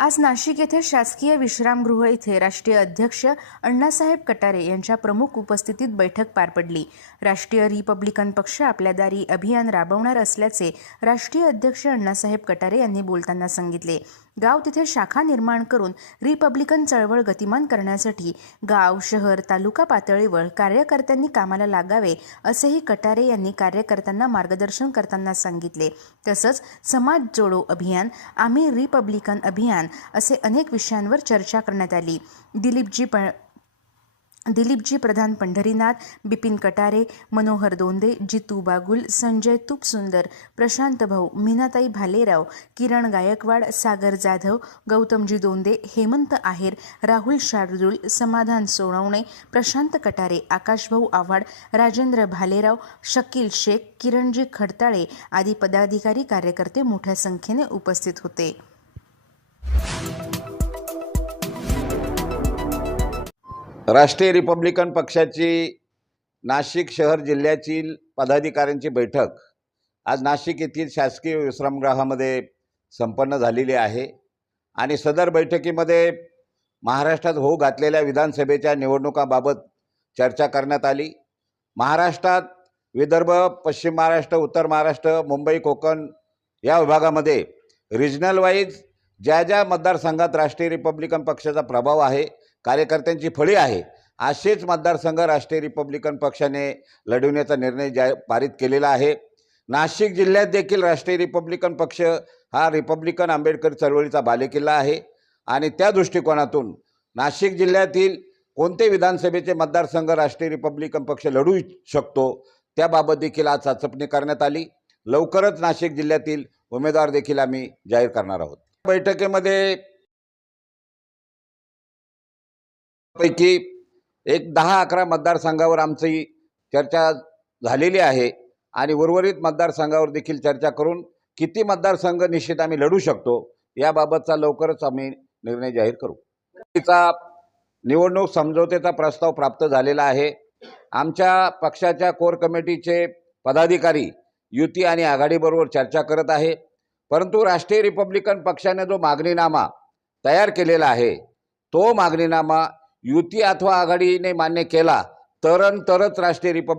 आज नाशिक येथे शासकीय विश्रामगृह येथे राष्ट्रीय अध्यक्ष अण्णासाहेब कटारे यांच्या प्रमुख उपस्थितीत बैठक पार पडली. राष्ट्रीय रिपब्लिकन पक्ष आपल्या दारी अभियान राबवणार असल्याचे राष्ट्रीय अध्यक्ष अण्णासाहेब कटारे यांनी बोलताना सांगितले. गाव तिथे शाखा निर्माण करून रिपब्लिकन चळवळ गतिमान करण्यासाठी गाव शहर तालुका पातळीवर कार्यकर्त्यांनी कामाला लागावे असेही कटारे यांनी कार्यकर्त्यांना मार्गदर्शन करताना सांगितले. तसंच समाज जोडो अभियान आम्ही रिपब्लिकन अभियान असे अनेक विषयांवर चर्चा करण्यात आली. दिलीपजी प दिलीपजी प्रधान पंढरीनाथ बिपिन कटारे मनोहर दोंदे जितू बागुल संजय तुपसुंदर प्रशांत भाऊ मीनाताई भालेराव किरण गायकवाड सागर जाधव गौतमजी दोंदे हेमंत आहेर राहुल शार्दुल समाधान सोनवणे प्रशांत कटारे आकाशभाऊ आव्हाड राजेंद्र भालेराव शकील शेख किरणजी खडताळे आदी पदाधिकारी कार्यकर्ते मोठ्या संख्येने उपस्थित होते. राष्ट्रीय रिपब्लिकन पक्षाची नाशिक शहर जिल्ह्यातील पदाधिकाऱ्यांची बैठक आज नाशिक येथील शासकीय विश्रामगृहामध्ये संपन्न झालेली आहे. आणि सदर बैठकीमध्ये महाराष्ट्रात होऊ घातलेल्या विधानसभेच्या निवडणुकाबाबत चर्चा करण्यात आली. महाराष्ट्रात विदर्भ पश्चिम महाराष्ट्र उत्तर महाराष्ट्र मुंबई कोकण या विभागामध्ये रिजनल वाईज ज्या ज्या मतदारसंघात राष्ट्रीय रिपब्लिकन पक्षाचा प्रभाव आहे कार्यकर्त्यांची फळी आहे. असेच मतदारसंघ राष्ट्रीय रिपब्लिकन पक्षाने लढवण्याचा निर्णय जा पारित केलेला आहे. नाशिक जिल्ह्यात देखील राष्ट्रीय रिपब्लिकन पक्ष हा रिपब्लिकन आंबेडकर चळवळीचा बालेकिल्ला आहे. आणि त्या दृष्टिकोनातून नाशिक जिल्ह्यातील कोणते विधानसभेचे मतदारसंघ राष्ट्रीय रिपब्लिकन पक्ष लढू शकतो? त्याबाबत देखील आज चाचपणी करण्यात आली. लवकरच नाशिक जिल्ह्यातील उमेदवार देखील आम्ही जाहीर करणार आहोत. बैठकीमध्ये पैकी एक दहा अकरा मतदारसंघावर आमची चर्चा झालेली आहे आणि उर्वरित मतदारसंघावर देखील चर्चा करून किती मतदारसंघ निश्चित आम्ही लढू शकतो याबाबतचा लवकरच आम्ही निर्णय जाहीर करू. तिचा निवडणूक समझोतेचा प्रस्ताव प्राप्त झालेला आहे. आमच्या पक्षाच्या कोर कमिटीचे पदाधिकारी युती आणि आघाडीबरोबर चर्चा करत आहे. परंतु राष्ट्रीय रिपब्लिकन पक्षाने जो मागणीनामा तयार केलेला आहे तो मागणीनामा युती अथवा आघाडीने मान्य केला तरन तरच राष्ट्रीय रिपब्लिक